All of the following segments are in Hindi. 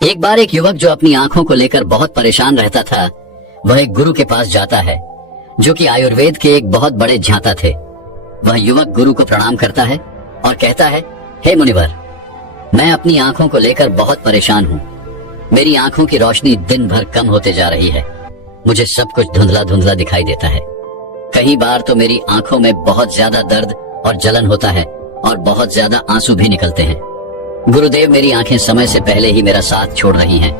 एक बार एक युवक जो अपनी आंखों को लेकर बहुत परेशान रहता था, वह एक गुरु के पास जाता है जो कि आयुर्वेद के एक बहुत बड़े ज्ञाता थे। वह युवक गुरु को प्रणाम करता है और कहता है, हे मुनिवर, मैं अपनी आंखों को लेकर बहुत परेशान हूँ। मेरी आंखों की रोशनी दिन भर कम होते जा रही है। मुझे सब कुछ धुंधला धुंधला दिखाई देता है। कई बार तो मेरी आंखों में बहुत ज्यादा दर्द और जलन होता है और बहुत ज्यादा आंसू भी निकलते हैं। गुरुदेव, मेरी आंखें समय से पहले ही मेरा साथ छोड़ रही हैं।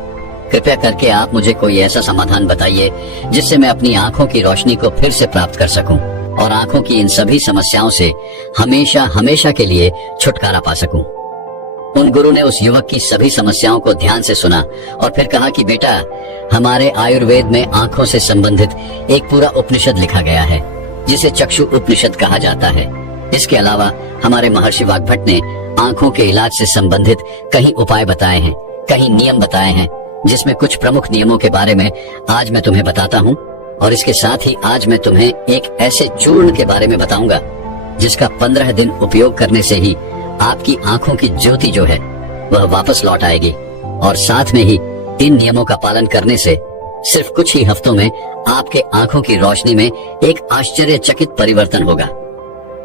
कृपया करके आप मुझे कोई ऐसा समाधान बताइए जिससे मैं अपनी आंखों की रोशनी को फिर से प्राप्त कर सकूं और आंखों की इन सभी समस्याओं से हमेशा हमेशा के लिए छुटकारा पा सकूं। उन गुरु ने उस युवक की सभी समस्याओं को ध्यान से सुना और फिर कहा कि बेटा, हमारे आयुर्वेद में आंखों से संबंधित एक पूरा उपनिषद लिखा गया है जिसे चक्षु उपनिषद कहा जाता है। इसके अलावा हमारे महर्षि वाग्भट ने आंखों के इलाज से संबंधित कई उपाय बताए हैं, कई नियम बताए हैं, जिसमें कुछ प्रमुख नियमों के बारे में आज मैं तुम्हें बताता हूँ। और इसके साथ ही आज मैं तुम्हें एक ऐसे चूर्ण के बारे में बताऊंगा जिसका 15 दिन उपयोग करने से ही आपकी आंखों की ज्योति जो है वह वापस लौट आएगी। और साथ में ही इन नियमों का पालन करने से सिर्फ कुछ ही हफ्तों में आपके आंखों की रोशनी में एक आश्चर्यचकित परिवर्तन होगा।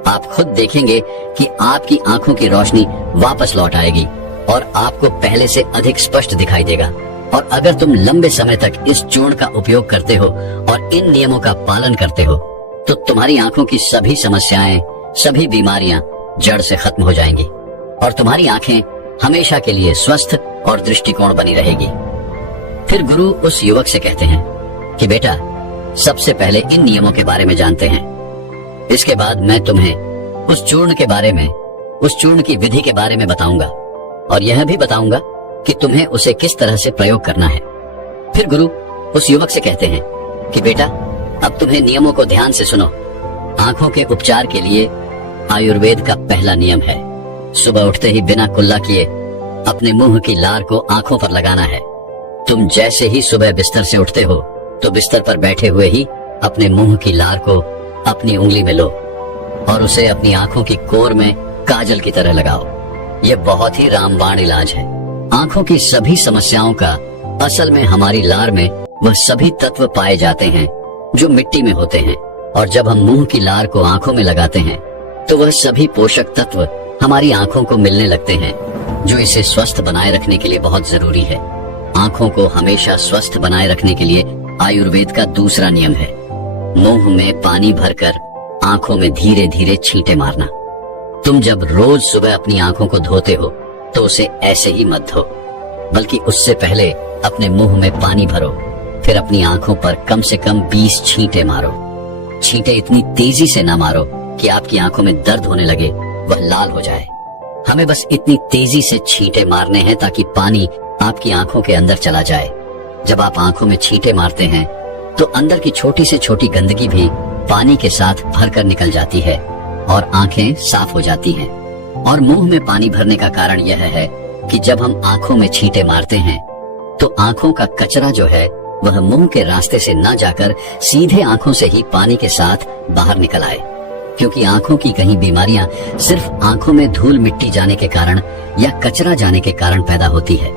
आप खुद देखेंगे कि आपकी आंखों की रोशनी वापस लौट आएगी और आपको पहले से अधिक स्पष्ट दिखाई देगा। और अगर तुम लंबे समय तक इस चूर्ण का उपयोग करते हो और इन नियमों का पालन करते हो तो तुम्हारी आंखों की सभी समस्याएं, सभी बीमारियां जड़ से खत्म हो जाएंगी और तुम्हारी आंखें हमेशा के लिए स्वस्थ और दृष्टिकोण बनी रहेगी। फिर गुरु उस युवक से कहते हैं कि बेटा, सबसे पहले इन नियमों के बारे में जानते हैं। इसके बाद मैं तुम्हें उस चूर्ण के बारे में, उस चूर्ण की विधि के बारे में बताऊंगा और यह भी बताऊंगा कि तुम्हें उसे किस तरह से प्रयोग करना है। फिर गुरु उस युवक से कहते हैं कि बेटा, अब तुम्हें नियमों को ध्यान से सुनो। आंखों के उपचार के लिए आयुर्वेद का पहला नियम है, सुबह उठते ही बिना कुल्ला किए अपने मुंह की लार को आंखों पर लगाना है। तुम जैसे ही सुबह बिस्तर से उठते हो तो बिस्तर पर बैठे हुए ही अपने मुंह की लार को अपनी उंगली में लो और उसे अपनी आंखों की कोर में काजल की तरह लगाओ। यह बहुत ही रामबाण इलाज है। आंखों की सभी समस्याओं का असल में हमारी लार में वह सभी तत्व पाए जाते हैं जो मिट्टी में होते हैं, और जब हम मुंह की लार को आंखों में लगाते हैं तो वह सभी पोषक तत्व हमारी आंखों को मिलने लगते हैं जो इसे स्वस्थ बनाए रखने के लिए बहुत जरूरी है। आंखों को हमेशा स्वस्थ बनाए रखने के लिए आयुर्वेद का दूसरा नियम है, मुंह में पानी भरकर आंखों में धीरे धीरे छींटे मारना। तुम जब रोज सुबह अपनी आंखों को धोते हो तो उसे ऐसे ही मत धो, बल्कि उससे पहले अपने मुंह में पानी भरो, फिर अपनी आंखों पर कम से कम 20 छींटे मारो। छींटे इतनी तेजी से न मारो कि आपकी आंखों में दर्द होने लगे, वह लाल हो जाए। हमें बस इतनी तेजी से छींटे मारने हैं ताकि पानी आपकी आंखों के अंदर चला जाए। जब आप आंखों में छींटे मारते हैं तो अंदर की छोटी से छोटी गंदगी भी पानी के साथ भरकर निकल जाती है और आंखें साफ हो जाती हैं। और मुंह में पानी भरने का कारण यह है कि जब हम आंखों में छींटे मारते हैं तो आंखों का कचरा जो है वह मुंह के रास्ते से न जाकर सीधे आंखों से ही पानी के साथ बाहर निकल आए, क्योंकि आंखों की कई बीमारियां सिर्फ आंखों में धूल मिट्टी जाने के कारण या कचरा जाने के कारण पैदा होती है।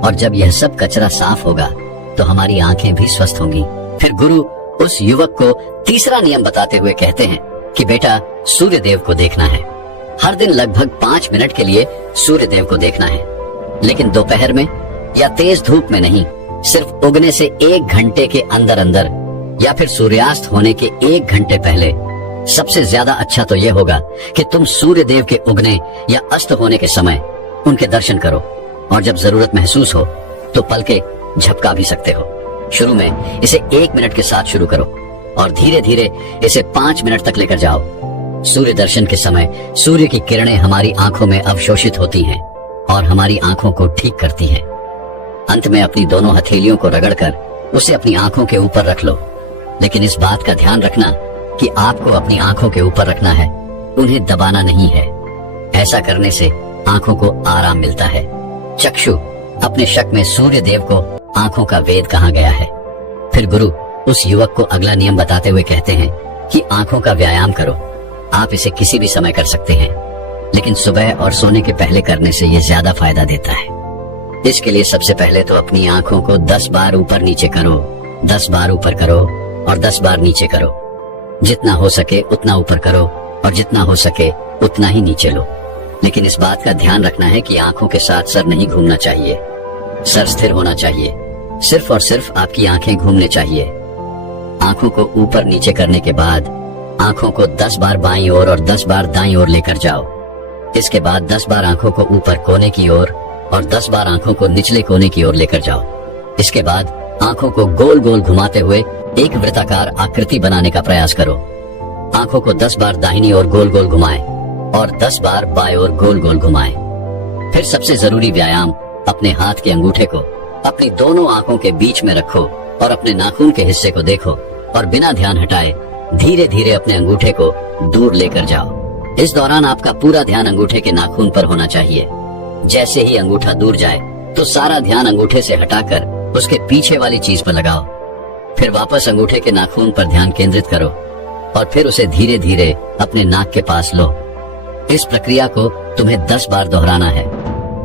और जब यह सब कचरा साफ होगा तो हमारी आंखें भी स्वस्थ होंगी। फिर गुरु उस युवक को तीसरा नियम बताते हुए कहते हैं कि बेटा, सूर्य देव को देखना है। हर दिन लगभग 5 मिनट के लिए सूर्य देव को देखना है, लेकिन दोपहर में या तेज धूप में नहीं, सिर्फ उगने से 1 घंटे के अंदर अंदर या फिर सूर्यास्त होने के 1 घंटे पहले। सबसे ज्यादा अच्छा तो यह होगा कि तुम सूर्य देव के उगने या अस्त होने के समय उनके दर्शन करो, और जब जरूरत महसूस हो तो पलके झपका भी सकते हो। शुरू में इसे 1 मिनट के साथ शुरू करो और धीरे धीरे इसे 5 मिनट तक लेकर जाओ। सूर्य दर्शन के समय सूर्य की किरणें हमारी आंखों में अवशोषित होती हैं और हमारी आंखों को ठीक करती हैं। अंत में अपनी दोनों हथेलियों को रगड़कर उसे अपनी आंखों के ऊपर रख लो, लेकिन इस बात का ध्यान रखना कि आपको अपनी आंखों के ऊपर रखना है, उन्हें दबाना नहीं है। ऐसा करने से आंखों को आराम मिलता है। चक्षु अपने शक में सूर्य देव को आंखों का वेद कहा गया है। फिर गुरु उस युवक को अगला नियम बताते हुए कहते हैं कि आंखों का व्यायाम करो। आप इसे किसी भी समय कर सकते हैं, लेकिन सुबह और सोने के पहले करने से ये ज्यादा फायदा देता है। इसके लिए सबसे पहले तो अपनी आंखों को 10 बार ऊपर नीचे करो, 10 बार ऊपर करो और 10 बार नीचे करो। जितना हो सके उतना ऊपर करो और जितना हो सके उतना ही नीचे लो। लेकिन इस बात का ध्यान रखना है कि आंखों के साथ सर नहीं घूमना चाहिए। सर स्थिर होना चाहिए। सिर्फ और सिर्फ आपकी आंखें घूमने चाहिए। आंखों को ऊपर नीचे करने के बाद आंखों को 10 बार बाईं ओर और 10 बार दाईं ओर लेकर जाओ। इसके बाद 10 बार आंखों को ऊपर कोने की ओर और 10 बार आंखों को निचले कोने की ओर लेकर जाओ। इसके बाद आंखों को गोल गोल घुमाते हुए एक वृत्ताकार आकृति बनाने का प्रयास करो। आंखों को 10 बार दाहिनी ओर गोल गोल घुमाएं और 10 बार बाएं ओर गोल गोल घुमाएं। फिर सबसे जरूरी व्यायाम, अपने हाथ के अंगूठे को अपनी दोनों आंखों के बीच में रखो और अपने नाखून के हिस्से को देखो और बिना ध्यान हटाए धीरे धीरे अपने अंगूठे को दूर लेकर जाओ। इस दौरान आपका पूरा ध्यान अंगूठे के नाखून पर होना चाहिए। जैसे ही अंगूठा दूर जाए तो सारा ध्यान अंगूठे से हटाकर उसके पीछे वाली चीज पर लगाओ। फिर वापस अंगूठे के नाखून पर ध्यान केंद्रित करो और फिर उसे धीरे धीरे अपने नाक के पास लो। इस प्रक्रिया को तुम्हें 10 बार दोहराना है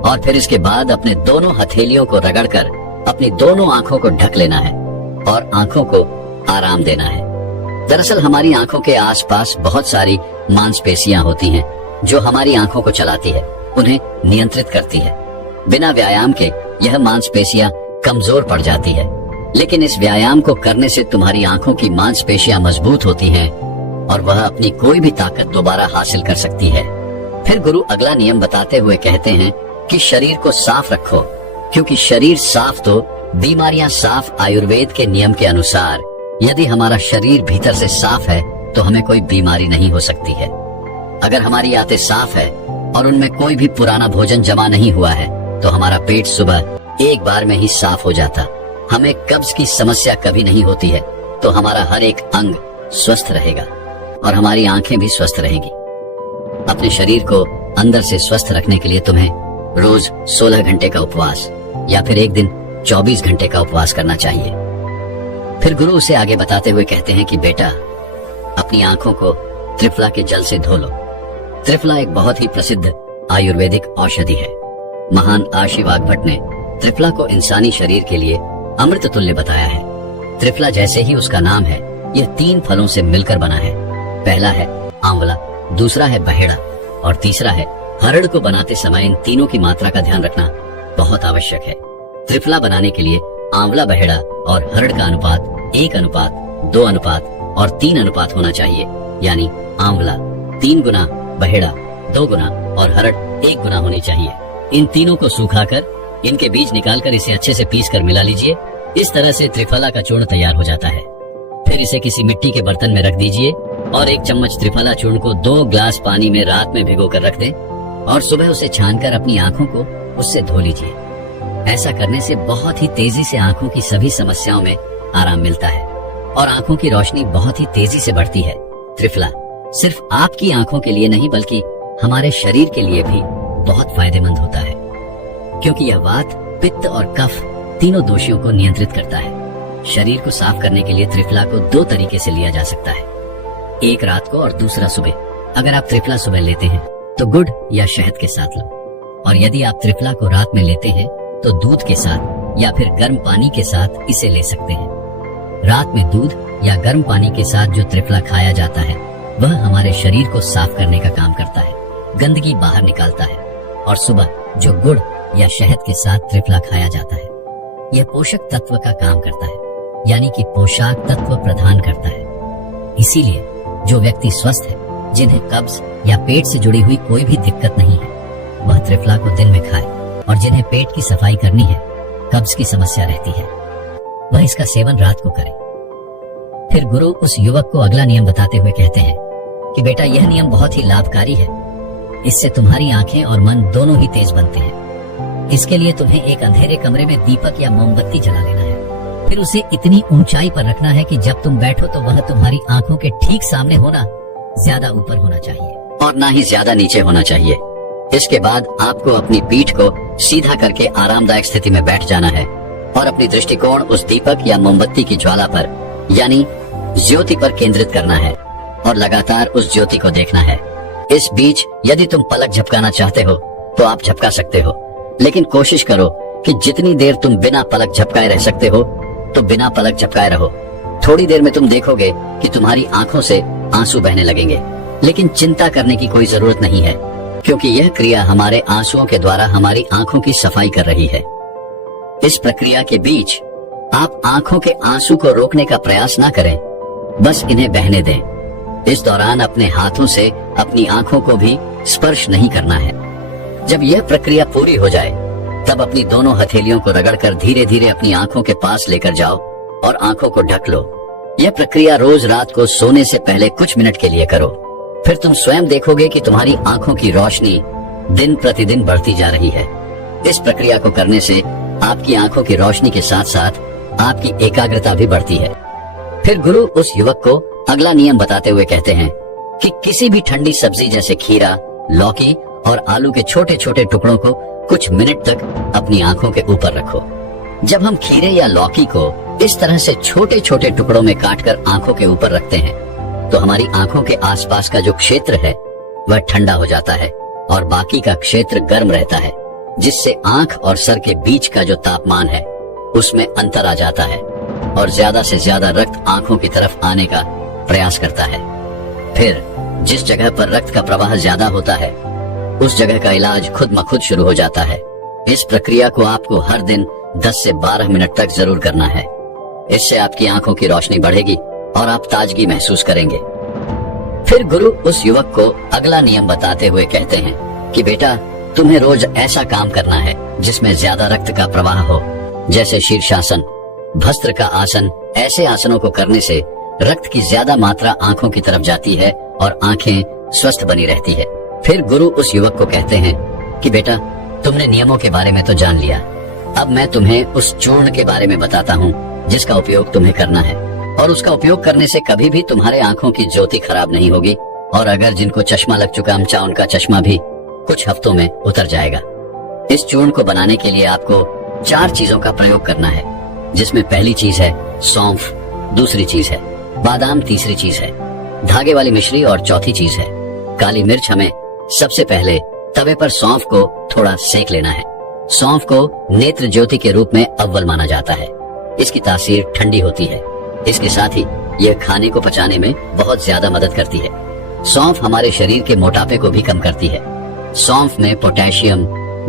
और फिर इसके बाद अपने दोनों हथेलियों को रगड़कर अपनी दोनों आंखों को ढक लेना है और आंखों को आराम देना है। दरअसल हमारी आंखों के आसपास बहुत सारी मांसपेशियां होती हैं जो हमारी आंखों को चलाती है, उन्हें नियंत्रित करती है। बिना व्यायाम के यह मांसपेशियां कमजोर पड़ जाती है, लेकिन इस व्यायाम को करने से तुम्हारी आंखों की मांसपेशियां मजबूत होती हैं और वह अपनी कोई भी ताकत दोबारा हासिल कर सकती है। फिर गुरु अगला नियम बताते हुए कहते हैं कि शरीर को साफ रखो, क्योंकि शरीर साफ तो बीमारियां साफ। आयुर्वेद के नियम के अनुसार यदि हमारा शरीर भीतर से साफ है तो हमें कोई बीमारी नहीं हो सकती है। अगर हमारी आंतें साफ है और उनमें कोई भी पुराना भोजन जमा नहीं हुआ है तो हमारा पेट सुबह एक बार में ही साफ हो जाता। हमें कब्ज की समस्या कभी नहीं होती है, तो हमारा हर एक अंग स्वस्थ रहेगा और हमारी आंखें भी स्वस्थ रहेगी। अपने शरीर को अंदर से स्वस्थ रखने के लिए तुम्हें रोज 16 घंटे का उपवास या फिर एक दिन 24 घंटे का उपवास करना चाहिए। फिर गुरु उसे आगे बताते हुए कहते हैं कि बेटा, अपनी आंखों को त्रिफला के जल से धो लो। त्रिफला एक बहुत ही प्रसिद्ध आयुर्वेदिक औषधि है। महान आशी वाग्भट ने त्रिफला को इंसानी शरीर के लिए अमृत तुल्य बताया है। त्रिफला जैसे ही उसका नाम है, यह 3 फलों से मिलकर बना है। पहला है आंवला, दूसरा है बहेड़ा और तीसरा है हरड़। को बनाते समय इन तीनों की मात्रा का ध्यान रखना बहुत आवश्यक है। त्रिफला बनाने के लिए आंवला, बहेड़ा और हरड़ का अनुपात 1:2 और 3 होना चाहिए। यानी आंवला 3 गुना, बहेड़ा 2 गुना और हरड़ 1 गुना होनी चाहिए। इन तीनों को सुखाकर इनके बीज निकालकर इसे अच्छे से पीस कर मिला लीजिए। इस तरह से त्रिफला का चूर्ण तैयार हो जाता है। फिर इसे किसी मिट्टी के बर्तन में रख दीजिए और 1 चम्मच त्रिफला चूर्ण को 2 ग्लास पानी में रात में भिगोकर रख दें और सुबह उसे छानकर अपनी आंखों को उससे धो लीजिए। ऐसा करने से बहुत ही तेजी से आंखों की सभी समस्याओं में आराम मिलता है और आंखों की रोशनी बहुत ही तेजी से बढ़ती है। त्रिफला सिर्फ आपकी आंखों के लिए नहीं बल्कि हमारे शरीर के लिए भी बहुत फायदेमंद होता है, क्योंकि यह वात, पित्त और कफ तीनों दोषियों को नियंत्रित करता है। शरीर को साफ करने के लिए त्रिफला को 2 तरीके से लिया जा सकता है, एक रात को और दूसरा सुबह। अगर आप त्रिफला सुबह लेते हैं तो गुड़ या शहद के साथ लो, और यदि आप त्रिफला को रात में लेते हैं तो दूध के साथ या फिर गर्म पानी के साथ इसे ले सकते हैं। रात में दूध या गर्म पानी के साथ जो त्रिफला खाया जाता है वह हमारे शरीर को साफ करने का काम करता है, गंदगी बाहर निकालता है। और सुबह जो गुड़ या शहद के साथ त्रिफला खाया जाता है यह पोषक तत्व का काम करता है, यानी कि पोषक तत्व प्रदान करता है। इसीलिए जो व्यक्ति स्वस्थ है, जिन्हें कब्ज या पेट से जुड़ी हुई कोई भी दिक्कत नहीं है, वह त्रिफला को दिन में खाए, और जिन्हें पेट की सफाई करनी है, कब्ज की समस्या रहती है, वह इसका सेवन रात को करे। फिर गुरु उस युवक को अगला नियम बताते हुए कहते हैं कि बेटा, यह नियम बहुत ही लाभकारी है। इससे तुम्हारी आंखें और मन दोनों ही तेज बनते हैं। इसके लिए तुम्हें एक अंधेरे कमरे में दीपक या मोमबत्ती जला लेना है। फिर उसे इतनी ऊंचाई पर रखना है कि जब तुम बैठो तो वह तुम्हारी आंखों के ठीक सामने होना, ज्यादा ऊपर होना चाहिए और ना ही ज्यादा नीचे होना चाहिए। इसके बाद आपको अपनी पीठ को सीधा करके आरामदायक स्थिति में बैठ जाना है और अपनी दृष्टिकोण उस दीपक या मोमबत्ती की ज्वाला पर, यानी ज्योति पर केंद्रित करना है और लगातार उस ज्योति को देखना है। इस बीच यदि तुम पलक झपकाना चाहते हो तो आप झपका सकते हो, लेकिन कोशिश करो कि जितनी देर तुम बिना पलक झपकाए रह सकते हो तो बिना पलक झपकाए रहो। थोड़ी देर में तुम देखोगे कि तुम्हारी आंखों से आंसू बहने लगेंगे, लेकिन चिंता करने की कोई जरूरत नहीं है, क्योंकि यह क्रिया हमारे आंसुओं के द्वारा हमारी आंखों की सफाई कर रही है। इस प्रक्रिया के बीच आप आंखों के आंसू को रोकने का प्रयास ना करें, बस इन्हें बहने दें। इस दौरान अपने हाथों से अपनी आंखों को भी स्पर्श नहीं करना है। जब यह प्रक्रिया पूरी हो जाए तब अपनी दोनों हथेलियों को रगड़कर धीरे धीरे अपनी आंखों के पास लेकर जाओ और आंखों को ढक लो। यह प्रक्रिया रोज रात को सोने से पहले कुछ मिनट के लिए करो। फिर तुम स्वयं देखोगे कि तुम्हारी आंखों की रोशनी दिन प्रतिदिन बढ़ती जा रही है। इस प्रक्रिया को करने से आपकी आंखों की रोशनी के साथ साथ आपकी एकाग्रता भी बढ़ती है। फिर गुरु उस युवक को अगला नियम बताते हुए कहते हैं कि किसी भी ठंडी सब्जी जैसे खीरा, लौकी और आलू के छोटे छोटे टुकड़ों को कुछ मिनट तक अपनी आंखों के ऊपर रखो। जब हम खीरे या लौकी को इस तरह से छोटे छोटे टुकड़ों में काटकर आंखों के ऊपर रखते हैं तो हमारी आंखों के आसपास का जो क्षेत्र है वह ठंडा हो जाता है और बाकी का क्षेत्र गर्म रहता है, जिससे आंख और सर के बीच का जो तापमान है उसमें अंतर आ जाता है और ज्यादा से ज्यादा रक्त आंखों की तरफ आने का प्रयास करता है। फिर जिस जगह पर रक्त का प्रवाह ज्यादा होता है उस जगह का इलाज खुद ब खुद शुरू हो जाता है। इस प्रक्रिया को आपको हर दिन 10 से 12 मिनट तक जरूर करना है। इससे आपकी आंखों की रोशनी बढ़ेगी और आप ताजगी महसूस करेंगे। फिर गुरु उस युवक को अगला नियम बताते हुए कहते हैं कि बेटा, तुम्हें रोज ऐसा काम करना है जिसमें ज्यादा रक्त का प्रवाह हो, जैसे शीर्षासन, भस्त्र का आसन। ऐसे आसनों को करने से रक्त की ज्यादा मात्रा आंखों की तरफ जाती है और आंखें स्वस्थ बनी रहती है। फिर गुरु उस युवक को कहते हैं कि बेटा, तुमने नियमों के बारे में तो जान लिया, अब मैं तुम्हें उस चूर्ण के बारे में बताता हूँ जिसका उपयोग तुम्हें करना है। और उसका उपयोग करने से कभी भी तुम्हारे आंखों की ज्योति खराब नहीं होगी, और अगर जिनको चश्मा लग चुका है उनका चश्मा भी कुछ हफ्तों में उतर जाएगा। इस चूर्ण को बनाने के लिए आपको 4 चीजों का प्रयोग करना है, जिसमें पहली चीज है सौंफ, दूसरी चीज है बादाम, तीसरी चीज है धागे वाली मिश्री और चौथी चीज है काली मिर्च। हमें सबसे पहले तवे पर सौंफ को थोड़ा सेक लेना है। सौंफ को नेत्र ज्योति के रूप में अव्वल माना जाता है। इसकी तासीर ठंडी होती है। इसके साथ ही यह खाने को पचाने में बहुत ज्यादा मदद करती है। सौंफ हमारे शरीर के मोटापे को भी कम करती है। सौंफ में पोटेशियम,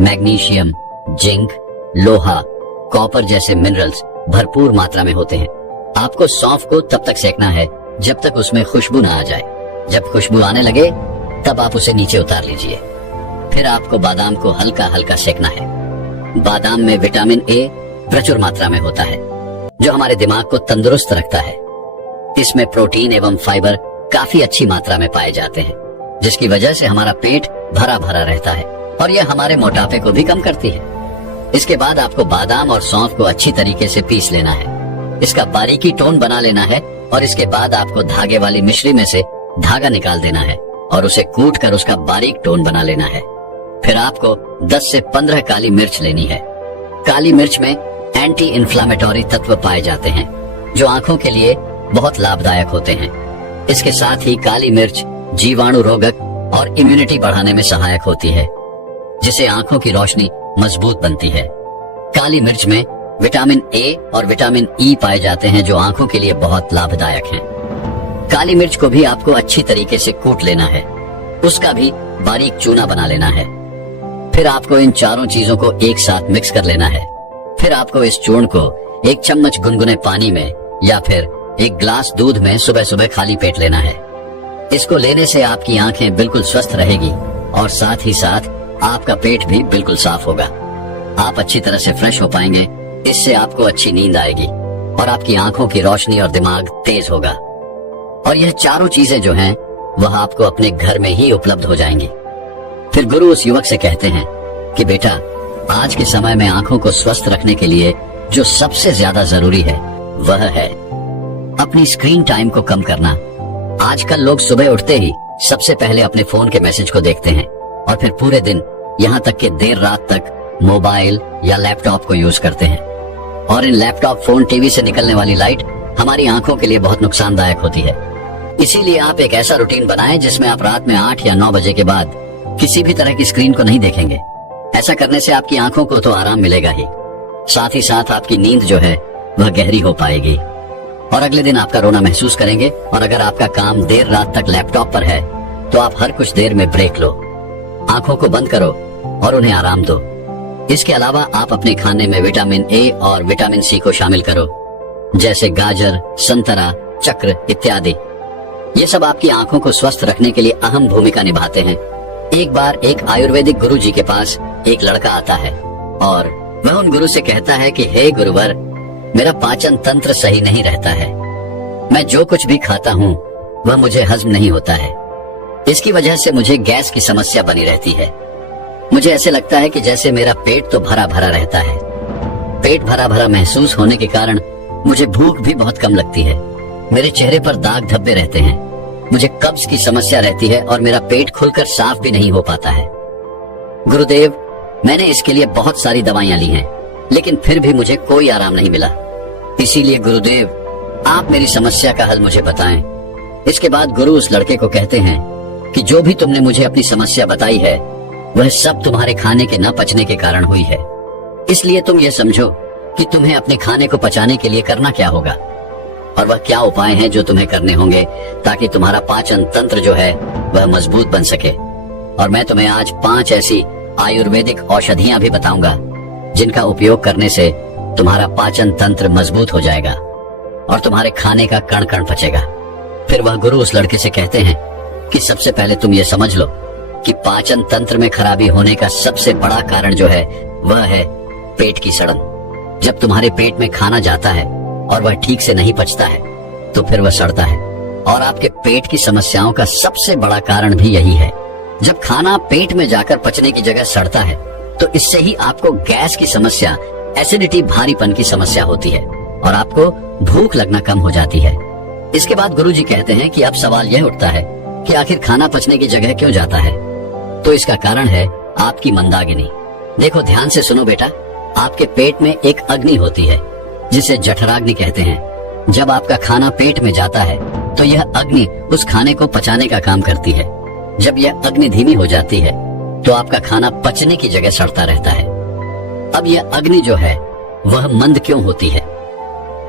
मैग्नीशियम, जिंक, लोहा, कॉपर जैसे मिनरल्स भरपूर मात्रा में होते हैं। आपको सौंफ को तब तक सेकना है जब तक उसमें खुशबू ना आ जाए। जब खुशबू आने लगे तब आप उसे नीचे उतार लीजिए। फिर आपको बादाम को हल्का हल्का सेकना है। बादाम में विटामिन ए प्रचुर मात्रा में होता है, जो हमारे दिमाग को तंदुरुस्त रखता है। इसमें प्रोटीन एवं फाइबर काफी अच्छी मात्रा में पाए जाते हैं, जिसकी वजह से हमारा पेट भरा भरा रहता है और यह हमारे मोटापे को भी कम करती है। इसके बाद आपको बादाम और सौंफ को अच्छी तरीके से पीस लेना है। इसका बारीकी टोन बना लेना है और इसके बाद आपको धागे वाली मिश्री में से धागा निकाल देना है और उसे कूट कर उसका बारीक टोन बना लेना है। फिर आपको 10 से 15 काली मिर्च लेनी है। काली मिर्च में एंटी इन्फ्लामेटरी तत्व पाए जाते हैं, जो आंखों के लिए बहुत लाभदायक होते हैं। इसके साथ ही काली मिर्च जीवाणु रोधक और इम्यूनिटी बढ़ाने में सहायक होती है, जिससे आंखों की रोशनी मजबूत बनती है। काली मिर्च में विटामिन ए और विटामिन ई पाए जाते हैं, जो आंखों के लिए बहुत लाभदायक हैं। काली मिर्च को भी आपको अच्छी तरीके से कूट लेना है, उसका भी बारीक चूना बना लेना है। फिर आपको इन चारों चीजों को एक साथ मिक्स कर लेना है। फिर आपको इस चूर्ण को 1 चम्मच गुनगुने पानी में या फिर 1 ग्लास दूध में सुबह सुबह खाली पेट लेना है। इसको लेने से आपकी आंखें बिल्कुल स्वस्थ रहेगी और साथ ही साथ आपका पेट भी बिल्कुल साफ होगा। आप अच्छी तरह से फ्रेश हो पाएंगे। इससे आपको अच्छी नींद आएगी और आपकी आंखों की रोशनी और दिमाग तेज होगा। और यह चारों चीजें जो हैं वह आपको अपने घर में ही उपलब्ध हो जाएंगी। फिर गुरु उस युवक से कहते हैं कि बेटा, आज के समय में आंखों को स्वस्थ रखने के लिए जो सबसे ज्यादा जरूरी है वह है अपनी स्क्रीन टाइम को कम करना। आजकल लोग सुबह उठते ही सबसे पहले अपने फोन के मैसेज को देखते हैं और फिर पूरे दिन यहाँ तक कि देर रात तक मोबाइल या लैपटॉप को यूज करते हैं। और इन लैपटॉप, फोन, टीवी से निकलने वाली लाइट हमारी आंखों के लिए बहुत नुकसानदायक होती है। इसीलिए आप एक ऐसा रूटीन बनाएं जिसमें आप रात में 8 या 9 बजे के बाद किसी भी तरह की स्क्रीन को नहीं देखेंगे। ऐसा करने से आपकी आंखों को तो आराम मिलेगा ही, साथ ही साथ आपकी नींद जो है वह गहरी हो पाएगी और अगले दिन आपका रोना महसूस करेंगे। और अगर आपका काम देर रात तक लैपटॉप पर है तो आप हर कुछ देर में ब्रेक लो, आंखों को बंद करो और उन्हें आराम दो। इसके अलावा आप अपने खाने में विटामिन ए और विटामिन सी को शामिल करो, जैसे गाजर, संतरा, चक्र इत्यादि। ये सब आपकी आंखों को स्वस्थ रखने के लिए अहम भूमिका निभाते हैं। एक बार एक आयुर्वेदिक गुरु जी के पास एक लड़का आता है और वह उन गुरु से कहता है कि हे गुरुवर, मेरा पाचन तंत्र सही नहीं रहता है। मैं जो कुछ भी खाता हूँ वह मुझे हजम नहीं होता है। इसकी वजह से मुझे गैस की समस्या बनी रहती है। मुझे ऐसे लगता है कि जैसे मेरा पेट तो भरा भरा रहता है। पेट भरा भरा महसूस होने के कारण मुझे भूख भी बहुत कम लगती है। मेरे चेहरे पर दाग धब्बे रहते हैं। मुझे कब्ज की समस्या रहती है और मेरा पेट खुलकर साफ भी नहीं हो पाता है। गुरुदेव, मैंने इसके लिए बहुत सारी दवाइयां ली हैं, लेकिन फिर भी मुझे कोई आराम नहीं मिला। इसीलिए गुरुदेव, आप मेरी समस्या का हल मुझे बताएं। इसके बाद गुरु उस लड़के को कहते हैं कि जो भी तुमने मुझे अपनी समस्या बताई है वह सब तुम्हारे खाने के न पचने के कारण हुई है। इसलिए तुम ये समझो कि तुम्हें अपने खाने को पचाने के लिए करना क्या होगा और वह क्या उपाय हैं जो तुम्हें करने होंगे ताकि तुम्हारा पाचन तंत्र जो है वह मजबूत बन सके। और मैं तुम्हें आज 5 ऐसी आयुर्वेदिक औषधियां भी बताऊंगा जिनका उपयोग करने से तुम्हारा पाचन तंत्र मजबूत हो जाएगा और तुम्हारे खाने का कण कण पचेगा। फिर वह गुरु उस लड़के से कहते हैं कि सबसे पहले तुम ये समझ लो कि पाचन तंत्र में खराबी होने का सबसे बड़ा कारण जो है वह है पेट की सड़न। जब तुम्हारे पेट में खाना जाता है और वह ठीक से नहीं पचता है तो फिर वह सड़ता है और आपके पेट की समस्याओं का सबसे बड़ा कारण भी यही है। जब खाना पेट में जाकर पचने की जगह सड़ता है तो इससे ही आपको गैस की समस्या, एसिडिटी, भारीपन की समस्या होती है और आपको भूख लगना कम हो जाती है। इसके बाद गुरुजी कहते हैं कि अब सवाल यह उठता है कि आखिर खाना पचने की जगह क्यों जाता है। तो इसका कारण है आपकी मंदाग्नि। देखो, ध्यान से सुनो बेटा, आपके पेट में एक अग्नि होती है जिसे जठराग्नि कहते हैं। जब आपका खाना पेट में जाता है तो यह अग्नि उस खाने को पचाने का काम करती है। जब यह अग्नि धीमी हो जाती है तो आपका खाना पचने की जगह सड़ता रहता है। अब यह अग्नि जो है वह मंद क्यों होती है,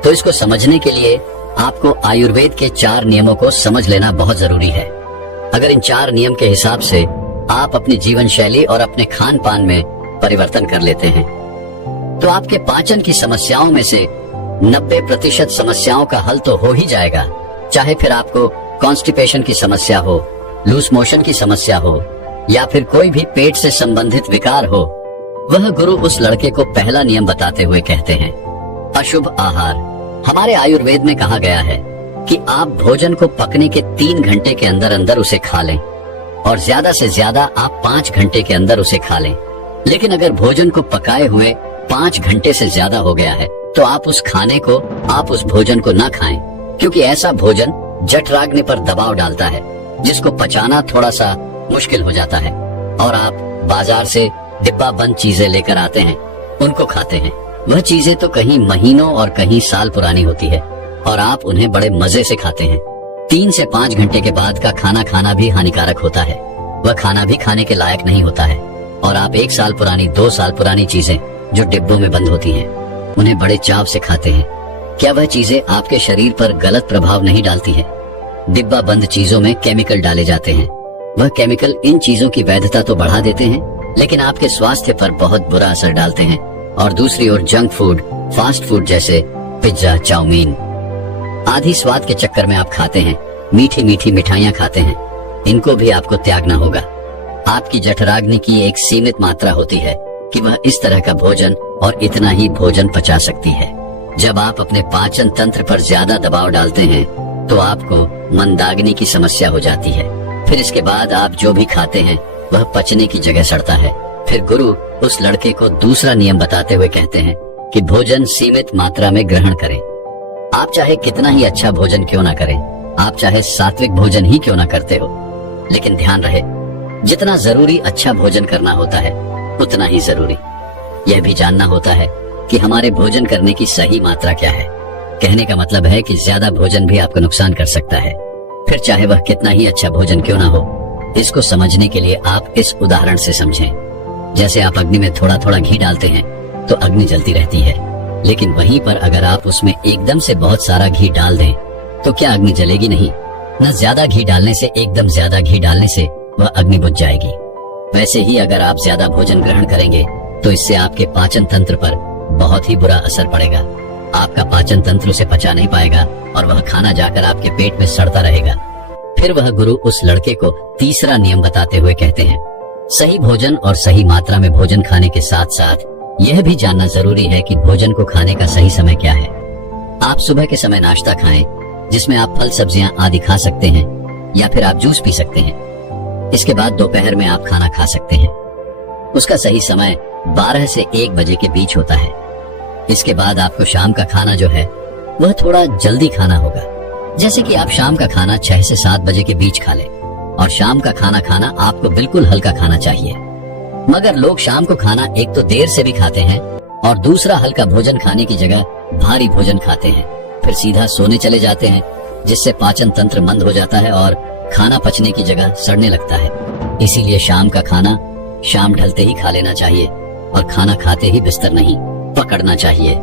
तो इसको समझने के लिए आपको आयुर्वेद के 4 नियमों को समझ लेना बहुत जरूरी है। अगर इन 4 नियम के हिसाब से आप अपनी जीवन शैली और अपने खान पान में परिवर्तन कर लेते हैं तो आपके पाचन की समस्याओं में से 90% समस्याओं का हल तो हो ही जाएगा। चाहे फिर आपको कॉन्स्टिपेशन की समस्या हो, लूज मोशन की समस्या हो या फिर कोई भी पेट से संबंधित विकार हो। वह गुरु उस लड़के को पहला नियम बताते हुए कहते हैं, अशुभ आहार। हमारे आयुर्वेद में कहा गया है कि आप भोजन को पकने के 3 घंटे के अंदर अंदर उसे खा लें और ज्यादा से ज्यादा आप 5 घंटे के अंदर उसे खा लें। लेकिन अगर भोजन को पकाए हुए 5 घंटे से ज्यादा हो गया है तो आप उस भोजन को न खाएं, क्योंकि ऐसा भोजन जठराग्नि पर दबाव डालता है जिसको पचाना थोड़ा सा मुश्किल हो जाता है और आप बाजार से डिब्बा बंद चीजें लेकर आते हैं, उनको खाते हैं। वह चीजें तो कहीं महीनों और कहीं साल पुरानी होती है और आप उन्हें बड़े मजे से खाते हैं। 3 से 5 घंटे के बाद का खाना खाना भी हानिकारक होता है। वह खाना भी खाने के लायक नहीं होता है और आप 1 साल पुरानी, 2 साल पुरानी चीजें जो डिब्बों में बंद होती हैं उन्हें बड़े चाव से खाते हैं। क्या वह चीजें आपके शरीर पर गलत प्रभाव नहीं डालती हैं? डिब्बा बंद चीजों में केमिकल डाले जाते हैं। वह केमिकल इन चीजों की वैधता तो बढ़ा देते हैं लेकिन आपके स्वास्थ्य पर बहुत बुरा असर डालते हैं। और दूसरी ओर जंक फूड, फास्ट फूड जैसे पिज्जा, चाउमीन आदि स्वाद के चक्कर में आप खाते हैं। मीठी मीठी मिठाइयाँ खाते हैं, इनको भी आपको त्यागना होगा। आपकी जठराग्नि की एक सीमित मात्रा होती है कि वह इस तरह का भोजन और इतना ही भोजन पचा सकती है। जब आप अपने पाचन तंत्र पर ज्यादा दबाव डालते हैं तो आपको मंदाग्नि की समस्या हो जाती है। फिर इसके बाद आप जो भी खाते हैं वह पचने की जगह सड़ता है। फिर गुरु उस लड़के को दूसरा नियम बताते हुए कहते हैं कि भोजन सीमित मात्रा में ग्रहण करें। आप चाहे कितना ही अच्छा भोजन क्यों ना करें, आप चाहे सात्विक भोजन ही क्यों ना करते हो, लेकिन ध्यान रहे जितना जरूरी अच्छा भोजन करना होता है उतना ही जरूरी यह भी जानना होता है कि हमारे भोजन करने की सही मात्रा क्या है। कहने का मतलब है कि ज्यादा भोजन भी आपको नुकसान कर सकता है, फिर चाहे वह कितना ही अच्छा भोजन क्यों ना हो। इसको समझने के लिए आप इस उदाहरण से समझें। जैसे आप अग्नि में थोड़ा थोड़ा घी डालते हैं तो अग्नि जलती रहती है, लेकिन वहीं पर अगर आप उसमें एकदम से बहुत सारा घी डाल दें तो क्या अग्नि जलेगी? नहीं। न ज्यादा घी डालने से, एकदम ज्यादा घी डालने से वह अग्नि बुझ जाएगी। वैसे ही अगर आप ज्यादा भोजन ग्रहण करेंगे तो इससे आपके पाचन तंत्र पर बहुत ही बुरा असर पड़ेगा। आपका पाचन तंत्र उसे पचा नहीं पाएगा और वह खाना जाकर आपके पेट में सड़ता रहेगा। फिर वह गुरु उस लड़के को तीसरा नियम बताते हुए कहते हैं, सही भोजन और सही मात्रा में भोजन खाने के साथ साथ यह भी जानना जरूरी है कि भोजन को खाने का सही समय क्या है। आप सुबह के समय नाश्ता खाएं, जिसमें आप फल सब्जियां आदि खा सकते हैं, या फिर आप जूस पी सकते हैं। इसके बाद दोपहर में आप खाना खा सकते हैं। उसका सही समय 12 से 1 बजे के बीच होता है। इसके बाद आपको शाम का खाना जो है वह थोड़ा जल्दी खाना होगा, जैसे कि आप शाम का खाना 6 से 7 बजे के बीच खा लें। और शाम का खाना आपको बिल्कुल हल्का खाना चाहिए। मगर लोग शाम को खाना एक तो देर से भी खाते हैं और दूसरा हल्का भोजन खाने की जगह भारी भोजन खाते हैं, फिर सीधा सोने चले जाते हैं, जिससे पाचन तंत्र मंद हो जाता है और खाना पचने की जगह सड़ने लगता है। इसीलिए शाम का खाना शाम ढलते ही खा लेना चाहिए और खाना खाते ही बिस्तर नहीं पकड़ना चाहिए।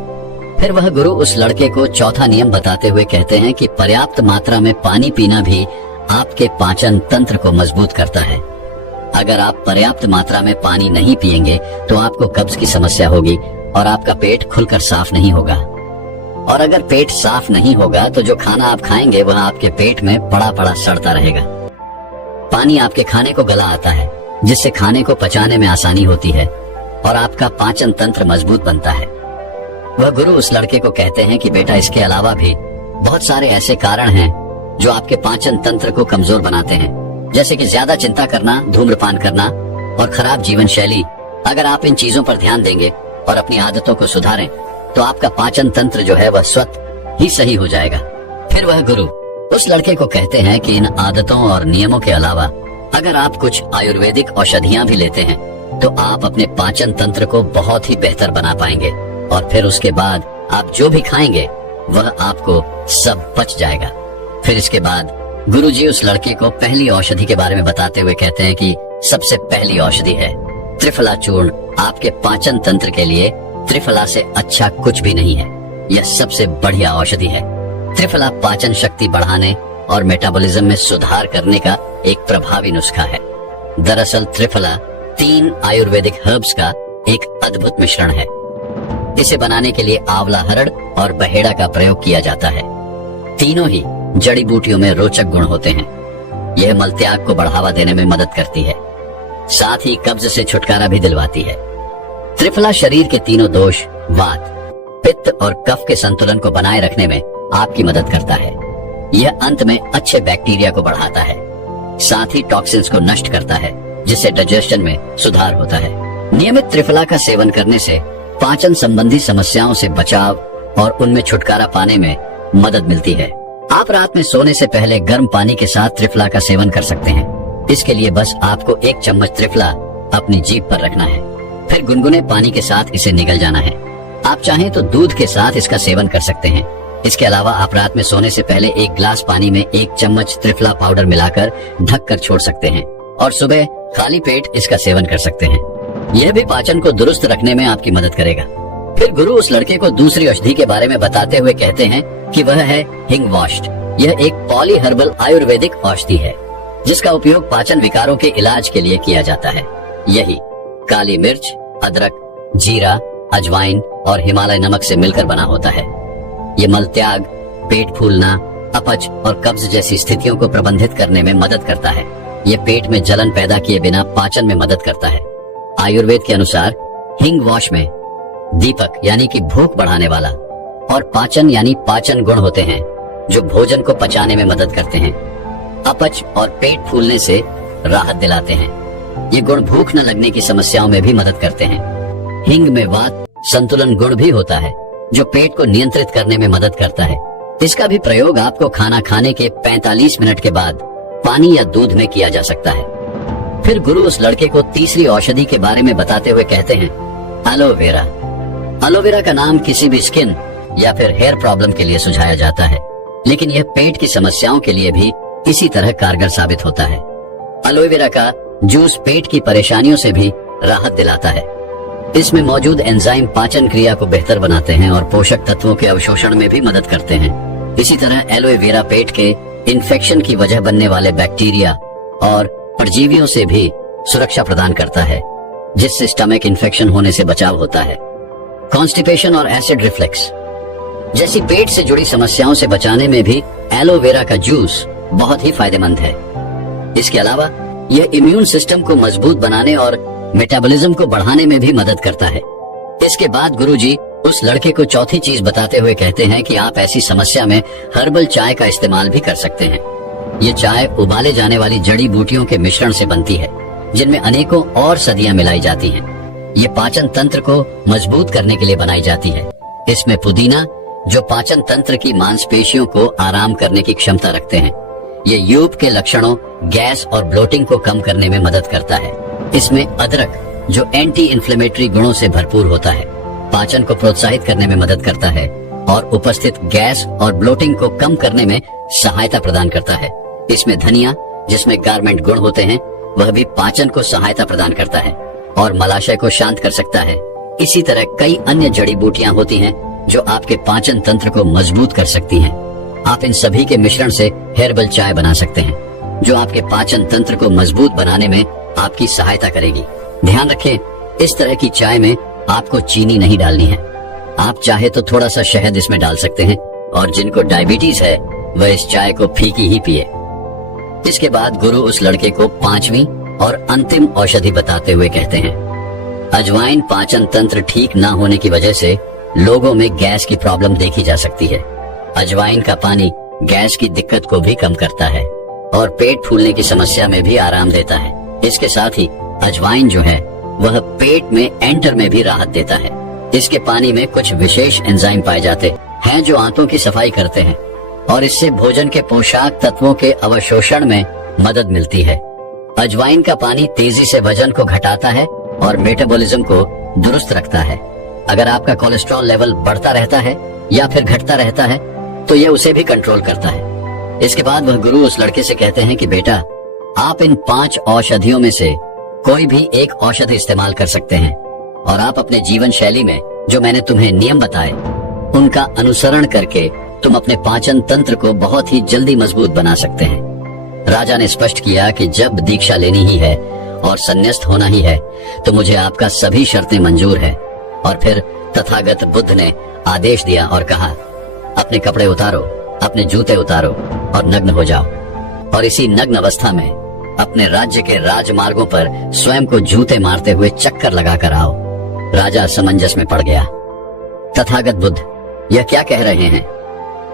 फिर वह गुरु उस लड़के को चौथा नियम बताते हुए कहते हैं कि पर्याप्त मात्रा में पानी पीना भी आपके पाचन तंत्र को मजबूत करता है। अगर आप पर्याप्त मात्रा में पानी नहीं पिएंगे तो आपको कब्ज की समस्या होगी और आपका पेट खुलकर साफ नहीं होगा। और अगर पेट साफ नहीं होगा तो जो खाना आप खाएंगे वह आपके पेट में पड़ा पड़ा सड़ता रहेगा। पानी आपके खाने को गला आता है, जिससे खाने को पचाने में आसानी होती है और आपका पाचन तंत्र मजबूत बनता है। वह गुरु उस लड़के को कहते हैं कि बेटा, इसके अलावा भी बहुत सारे ऐसे कारण हैं जो आपके पाचन तंत्र को कमजोर बनाते हैं, जैसे कि ज्यादा चिंता करना, धूम्रपान करना और खराब जीवन शैली। अगर आप इन चीजों पर ध्यान देंगे और अपनी आदतों को सुधारें तो आपका पाचन तंत्र जो है वह स्वतः ही सही हो जाएगा। फिर वह गुरु उस लड़के को कहते हैं कि इन आदतों और नियमों के अलावा अगर आप कुछ आयुर्वेदिक औषधियां भी लेते हैं तो आप अपने पाचन तंत्र को बहुत ही बेहतर बना पाएंगे और फिर उसके बाद आप जो भी खाएंगे वह आपको सब पच जाएगा। फिर इसके बाद गुरुजी उस लड़के को पहली औषधि के बारे में बताते हुए कहते हैं कि सबसे पहली औषधि है त्रिफला चूर्ण। आपके पाचन तंत्र के लिए त्रिफला से अच्छा कुछ भी नहीं है, यह सबसे बढ़िया औषधि है। त्रिफला पाचन शक्ति बढ़ाने और मेटाबॉलिज्म में सुधार करने का एक प्रभावी नुस्खा है। दरअसल त्रिफला 3 आयुर्वेदिक हर्ब्स का एक अद्भुत मिश्रण है। इसे बनाने के लिए आंवला, हरड़ और बहेड़ा का प्रयोग किया जाता है। तीनों ही जड़ी बूटियों में रोचक गुण होते हैं। यह मलत्याग को बढ़ावा देने में मदद करती है, साथ ही कब्ज से छुटकारा भी दिलवाती है। त्रिफला शरीर के तीनों दोष, वात, पित्त और कफ के संतुलन को बनाए रखने में आपकी मदद करता है। यह अंत में अच्छे बैक्टीरिया को बढ़ाता है, साथ ही टॉक्सिन्स को नष्ट करता है, जिससे डाइजेशन में सुधार होता है। नियमित त्रिफला का सेवन करने से पाचन संबंधी समस्याओं से बचाव और उनमें छुटकारा पाने में मदद मिलती है। आप रात में सोने से पहले गर्म पानी के साथ त्रिफला का सेवन कर सकते हैं। इसके लिए बस आपको 1 चम्मच त्रिफला अपनी जीभ पर रखना है, फिर गुनगुने पानी के साथ इसे निगल जाना है। आप चाहें तो दूध के साथ इसका सेवन कर सकते हैं। इसके अलावा आप रात में सोने से पहले 1 गिलास पानी में 1 चम्मच त्रिफला पाउडर मिलाकर ढककर छोड़ सकते हैं और सुबह खाली पेट इसका सेवन कर सकते हैं। यह भी पाचन को दुरुस्त रखने में आपकी मदद करेगा। फिर गुरु उस लड़के को दूसरी औषधि के बारे में बताते हुए कहते हैं कि वह है हिंग वॉश्ड। यह एक पॉली हर्बल आयुर्वेदिक औषधि है जिसका उपयोग पाचन विकारों के इलाज के लिए किया जाता है। यही काली मिर्च, अदरक, जीरा, अजवाइन और हिमालय नमक से मिलकर बना होता है। ये मलत्याग, पेट फूलना, अपच और कब्ज जैसी स्थितियों को प्रबंधित करने में मदद करता है। ये पेट में जलन पैदा किए बिना पाचन में मदद करता है। आयुर्वेद के अनुसार हिंग वॉश में दीपक यानी कि भूख बढ़ाने वाला और पाचन यानी पाचन गुण होते हैं जो भोजन को पचाने में मदद करते हैं। अपच और पेट फूलने से राहत दिलाते हैं। ये गुण भूख न लगने की समस्याओं में भी मदद करते हैं। हिंग में वात संतुलन गुण भी होता है जो पेट को नियंत्रित करने में मदद करता है। इसका भी प्रयोग आपको खाना खाने के 45 मिनट के बाद पानी या दूध में किया जा सकता है। फिर गुरु उस लड़के को तीसरी औषधि के बारे में बताते हुए कहते हैं एलोवेरा। एलोवेरा का नाम किसी भी स्किन या फिर हेयर प्रॉब्लम के लिए सुझाया जाता है, लेकिन यह पेट की समस्याओं के लिए भी इसी तरह कारगर साबित होता है। एलोवेरा का जूस पेट की परेशानियों से भी राहत दिलाता है। इसमें मौजूद एंजाइम पाचन क्रिया को बेहतर बनाते हैं और पोषक तत्वों के अवशोषण में भी मदद करते हैं। इसी तरह एलोए वेरा पेट के इन्फेक्शन की वजह बनने वाले बैक्टीरिया और परजीवियों से भी सुरक्षा प्रदान करता है, जिससे स्टमक इन्फेक्शन होने से बचाव होता है। कॉन्स्टिपेशन और एसिड रिफ्लेक्स जैसी पेट से जुड़ी समस्याओं से बचाने में भी एलोवेरा का जूस बहुत ही फायदेमंद है। इसके अलावा यह इम्यून सिस्टम को मजबूत बनाने और मेटाबॉलिज्म को बढ़ाने में भी मदद करता है। इसके बाद गुरुजी उस लड़के को चौथी चीज बताते हुए कहते हैं कि आप ऐसी समस्या में हर्बल चाय का इस्तेमाल भी कर सकते हैं। ये चाय उबाले जाने वाली जड़ी बूटियों के मिश्रण से बनती है, जिनमें अनेकों और सदियां मिलाई जाती हैं। ये पाचन तंत्र को मजबूत करने के लिए बनाई जाती है। इसमें पुदीना, जो पाचन तंत्र की मांसपेशियों को आराम करने की क्षमता रखते हैं, ये यूप के लक्षणों, गैस और ब्लोटिंग को कम करने में मदद करता है। इसमें अदरक, जो एंटी इन्फ्लेमेटरी गुणों से भरपूर होता है, पाचन को प्रोत्साहित करने में मदद करता है और उपस्थित गैस और ब्लोटिंग को कम करने में सहायता प्रदान करता है। इसमें धनिया, जिसमें गारमेंट गुण होते हैं, वह भी पाचन को सहायता प्रदान करता है और मलाशय को शांत कर सकता है। इसी तरह कई अन्य जड़ी बूटियां होती हैं जो आपके पाचन तंत्र को मजबूत कर सकती हैं। आप इन सभी के मिश्रण से हेर्बल चाय बना सकते हैं, जो आपके पाचन तंत्र को मजबूत बनाने में आपकी सहायता करेगी। ध्यान रखें, इस तरह की चाय में आपको चीनी नहीं डालनी है। आप चाहे तो थोड़ा सा शहद इसमें डाल सकते हैं और जिनको डायबिटीज है वह इस चाय को फीकी ही पिए। इसके बाद गुरु उस लड़के को पांचवी और अंतिम औषधि बताते हुए कहते हैं, अजवाइन पाचन तंत्र ठीक ना होने की वजह से लोगों में गैस की प्रॉब्लम देखी जा सकती है। अजवाइन का पानी गैस की दिक्कत को भी कम करता है और पेट फूलने की समस्या में भी आराम देता है। इसके साथ ही अजवाइन जो है वह पेट में एंटर में भी राहत देता है। इसके पानी में कुछ विशेष एंजाइम पाए जाते हैं जो आंतों की सफाई करते हैं और इससे भोजन के पोषक तत्वों के अवशोषण में मदद मिलती है। अजवाइन का पानी तेजी से वजन को घटाता है और मेटाबॉलिज्म को दुरुस्त रखता है। अगर आपका कोलेस्ट्रॉल लेवल बढ़ता रहता है या फिर घटता रहता है तो यह उसे भी कंट्रोल करता है। इसके बाद वह गुरु उस लड़के से कहते हैं कि बेटा, आप इन 5 औषधियों में से कोई भी एक औषधि इस्तेमाल कर सकते हैं और आप अपने जीवन शैली में जो मैंने तुम्हें नियम बताए उनका अनुसरण करके तुम अपने पाचन तंत्र को बहुत ही जल्दी मजबूत बना सकते हैं। राजा ने स्पष्ट किया कि जब दीक्षा लेनी ही है और संन्यास्त होना ही है तो मुझे आपका सभी शर्तें मंजूर है। और फिर तथागत बुद्ध ने आदेश दिया और कहा, अपने कपड़े उतारो, अपने जूते उतारो और नग्न हो जाओ और इसी नग्न अवस्था में अपने राज्य के राजमार्गों पर स्वयं को जूते मारते हुए चक्कर लगाकर आओ। राजा असमंजस में पड़ गया। तथागत बुद्ध, यह क्या कह रहे हैं?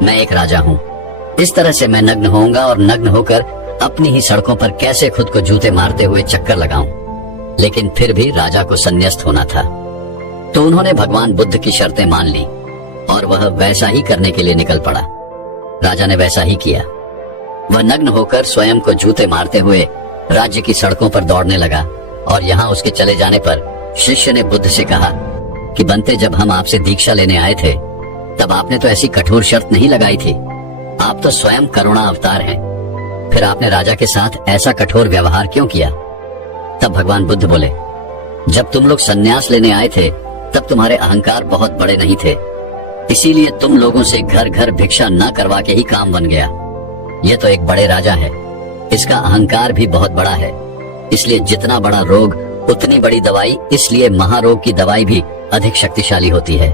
मैं एक राजा हूँ, इस तरह से मैं नग्न होऊंगा और नग्न होकर अपनी ही सड़कों पर कैसे खुद को जूते मारते हुए चक्कर लगाऊं? लेकिन फिर भी राजा को संन्यास्त होना था, तो उन्होंने भगवान बुद्ध की शर्तें मान ली और वह वैसा ही करने के लिए निकल पड़ा। राजा ने वैसा ही किया। वह नग्न होकर स्वयं को जूते मारते हुए राज्य की सड़कों पर दौड़ने लगा और यहाँ उसके चले जाने पर शिष्य ने बुद्ध से कहा कि बनते, जब हम आपसे दीक्षा लेने आए थे तब आपने तो ऐसी कठोर शर्त नहीं लगाई थी। आप तो स्वयं करुणा अवतार हैं, फिर आपने राजा के साथ ऐसा कठोर व्यवहार क्यों किया? तब भगवान बुद्ध बोले, जब तुम लोग संन्यास लेने आए थे तब तुम्हारे अहंकार बहुत बड़े नहीं थे, इसीलिए तुम लोगों से घर घर भिक्षा न करवा के ही काम बन गया। ये तो एक बड़े राजा है, इसका अहंकार भी बहुत बड़ा है, इसलिए जितना बड़ा रोग उतनी बड़ी दवाई, इसलिए महारोग की दवाई भी अधिक शक्तिशाली होती है।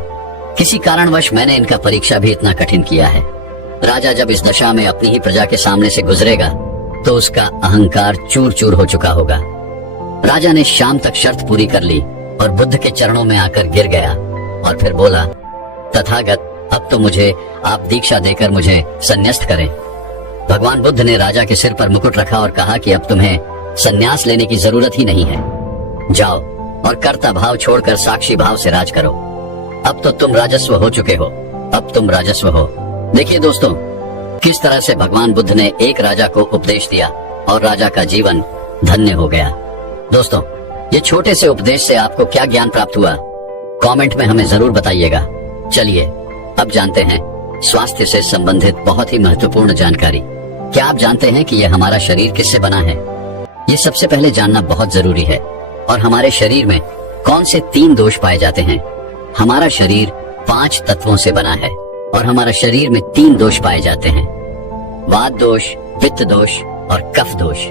किसी कारणवश मैंने इनका परीक्षा भी इतना कठिन किया है। राजा जब इस दशा में अपनी ही प्रजा के सामने से गुजरेगा तो उसका अहंकार चूर चूर हो चुका होगा। राजा ने शाम तक शर्त पूरी कर ली और बुद्ध के चरणों में आकर गिर गया और फिर बोला, तथागत, अब तो मुझे आप दीक्षा देकर मुझे संन्यास्त करें। भगवान बुद्ध ने राजा के सिर पर मुकुट रखा और कहा कि अब तुम्हें संन्यास लेने की जरूरत ही नहीं है, जाओ और कर्ता भाव छोड़कर साक्षी भाव से राज करो। अब तो तुम राजस्व हो चुके हो, अब तुम राजस्व हो। देखिए दोस्तों, किस तरह से भगवान बुद्ध ने एक राजा को उपदेश दिया और राजा का जीवन धन्य हो गया। दोस्तों, ये छोटे से उपदेश से आपको क्या ज्ञान प्राप्त हुआ, कमेंट में हमें जरूर बताइएगा। चलिए अब जानते हैं स्वास्थ्य से संबंधित बहुत ही महत्वपूर्ण जानकारी। क्या आप जानते हैं कि यह हमारा शरीर किससे बना है? ये सबसे पहले जानना बहुत जरूरी है। और हमारे शरीर में कौन से 3 दोष पाए जाते हैं? हमारा शरीर 5 तत्वों से बना है और हमारा शरीर में 3 दोष पाए जाते हैं, वात दोष, पित्त दोष और कफ दोष।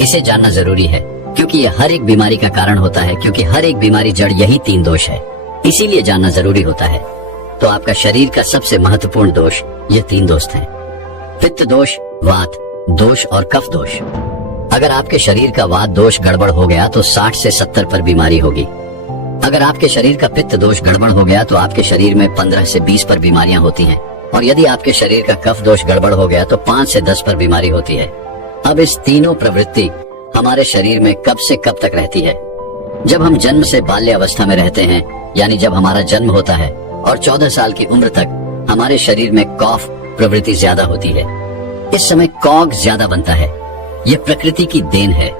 इसे जानना जरूरी है क्योंकि यह हर एक बीमारी का कारण होता है, क्योंकि हर एक बीमारी जड़ यही 3 दोष है, इसीलिए जानना जरूरी होता है। तो आपका शरीर का सबसे महत्वपूर्ण दोष ये 3 दोष हैं, पित्त दोष, वात दोष और कफ दोष। अगर आपके शरीर का वात दोष गड़बड़ हो गया तो 60 से 70 पर बीमारी होगी। अगर आपके शरीर का पित्त दोष गड़बड़ हो गया तो आपके शरीर में 15 से 20 पर बीमारियां होती हैं, और यदि आपके शरीर का कफ दोष गड़बड़ हो गया तो 5 से 10 पर बीमारी होती है। अब इस तीनों प्रवृत्ति हमारे शरीर में कब से कब तक रहती है? जब हम जन्म से बाल्य अवस्था में रहते हैं, यानी जब हमारा जन्म होता है, और 14 साल की उम्र तक हमारे शरीर में कॉफ प्रवृत्ति ज्यादा होती है। इस समय कॉग ज्यादा बनता है। यह प्रकृति की देन है।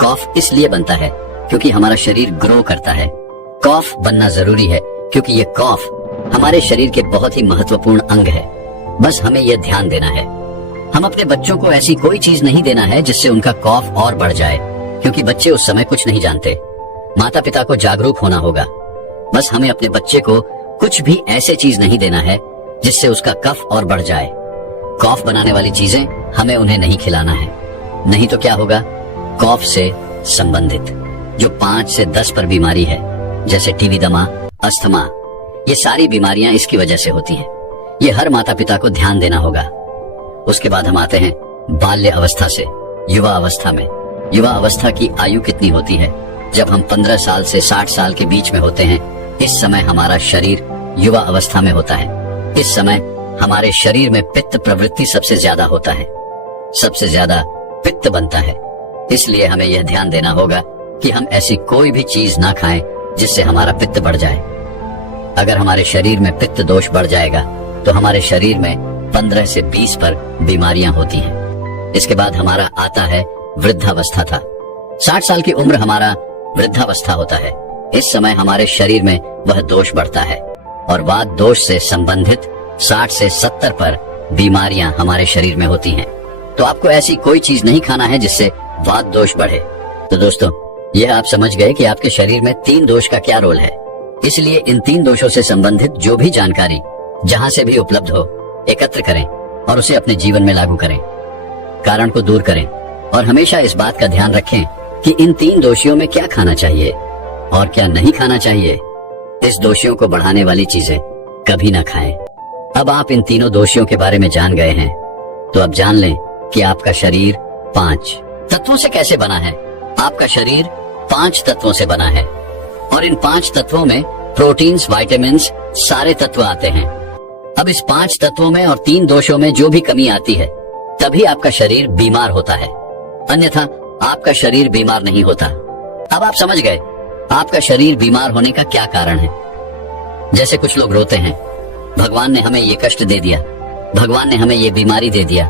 कॉफ इसलिए बनता है क्योंकि हमारा शरीर ग्रो करता है। कॉफ बनना जरूरी है क्योंकि ये कॉफ हमारे शरीर के बहुत ही महत्वपूर्ण अंग है। बस हमें यह ध्यान देना है। हम अपने बच्चों को ऐसी कोई चीज नहीं देना है जिससे उनका कॉफ और बढ़ जाए, क्योंकि बच्चे उस समय कुछ नहीं जानते। माता पिता को जागरूक होना होगा। बस हमें अपने बच्चे को कुछ भी ऐसे चीज नहीं देना है जिससे उसका कफ और बढ़ जाए। कॉफ बनाने वाली चीजें हमें उन्हें नहीं खिलाना है, नहीं तो क्या होगा? कॉफ से संबंधित जो 5 से 10 पर बीमारी है, जैसे टीबी दमा, अस्थमा, ये सारी बीमारियां इसकी वजह से होती हैं। ये हर माता पिता को ध्यान देना होगा। उसके बाद हम आते हैं बाल्य अवस्था से युवा अवस्था में। युवा अवस्था की आयु कितनी होती है? जब हम 15 साल से 60 साल के बीच में होते हैं, इस समय हमारा शरीर युवा अवस्था में होता है। इस समय हमारे शरीर में पित्त प्रवृत्ति सबसे ज्यादा होता है, सबसे ज्यादा पित्त बनता है। इसलिए हमें यह ध्यान देना होगा कि हम ऐसी कोई भी चीज ना खाएं जिससे हमारा पित्त बढ़ जाए। अगर हमारे शरीर में पित्त दोष बढ़ जाएगा तो हमारे शरीर में 15 से 20 पर बीमारियां होती हैं। इसके बाद हमारा आता है वृद्धावस्था था। 60 साल की उम्र हमारा वृद्धावस्था होता है। इस समय हमारे शरीर में वह दोष बढ़ता है और वात दोष से संबंधित 60 से 70 पर बीमारियां हमारे शरीर में होती हैं। तो आपको ऐसी कोई चीज नहीं खाना है जिससे वात दोष बढ़े। तो दोस्तों, यह आप समझ गए कि आपके शरीर में 3 दोष का क्या रोल है। इसलिए इन 3 दोषों से संबंधित जो भी जानकारी जहां से भी उपलब्ध हो, एकत्र करें और उसे अपने जीवन में लागू करें, कारण को दूर करें, और हमेशा इस बात का ध्यान रखें कि इन 3 दोषियों में क्या खाना चाहिए और क्या नहीं खाना चाहिए। इस दोषियों को बढ़ाने वाली चीजें कभी ना खाएं। अब आप इन तीनों दोषियों के बारे में जान गए हैं, तो अब जान लें कि आपका शरीर 5 तत्वों से कैसे बना है। आपका शरीर 5 तत्वों से बना है और इन 5 तत्वों में प्रोटीन्स, विटामिन्स, सारे तत्व आते हैं। अब इस 5 तत्वों में और 3 दोषों में जो भी कमी आती है, तभी आपका शरीर बीमार होता है, अन्यथा आपका शरीर बीमार नहीं होता। अब आप समझ गए आपका शरीर बीमार होने का क्या कारण है। जैसे कुछ लोग रोते हैं, भगवान ने हमें ये कष्ट दे दिया, भगवान ने हमें ये बीमारी दे दिया,